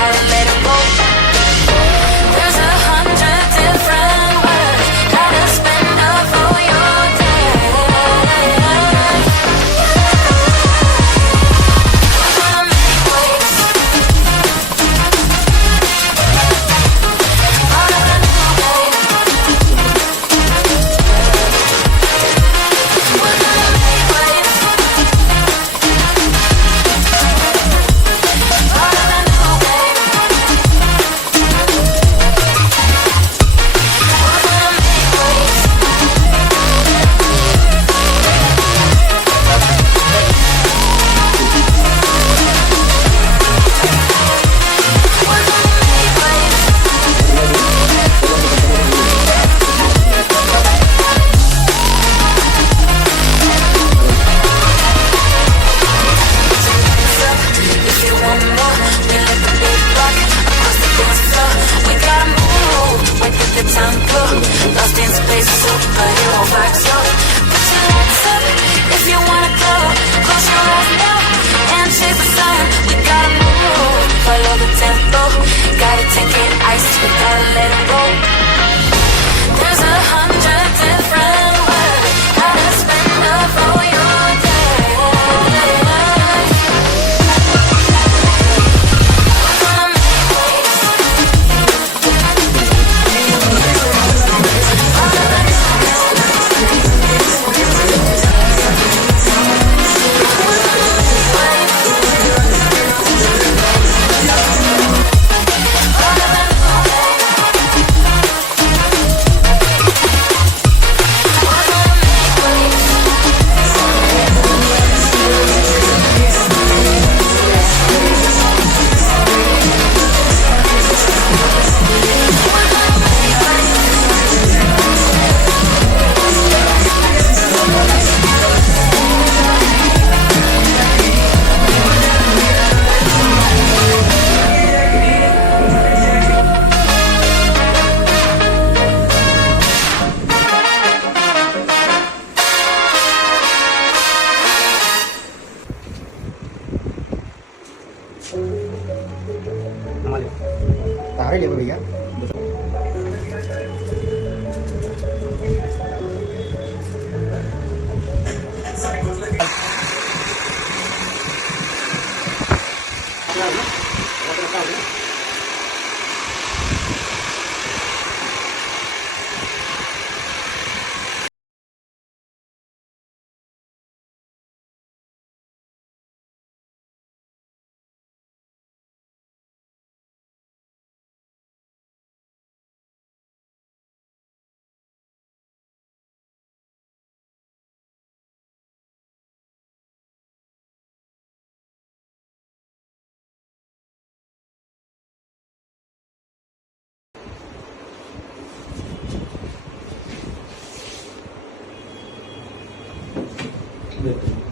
gotta let it go. There's 100 different words gotta spend up for your day. We're gonna make waves out of the new day. We're gonna make waves out of the new day. We're gonna make waves. We're gonna make waves. If you want more, we let the beat rock across the dance floor. We gotta move, wait till the time go. Lost in space, superhero vibes, yo. Put your hands up if you wanna go. Close your eyes now and chase the sun. We gotta move, follow the tempo. Gotta take it ice, we gotta let it go. There's 100 different words gotta spend up for your day. We're gonna make waves out of the new day. We're gonna make waves out of the new day. We're gonna make waves. We're gonna make waves. हमारे तारे ले भैया 네.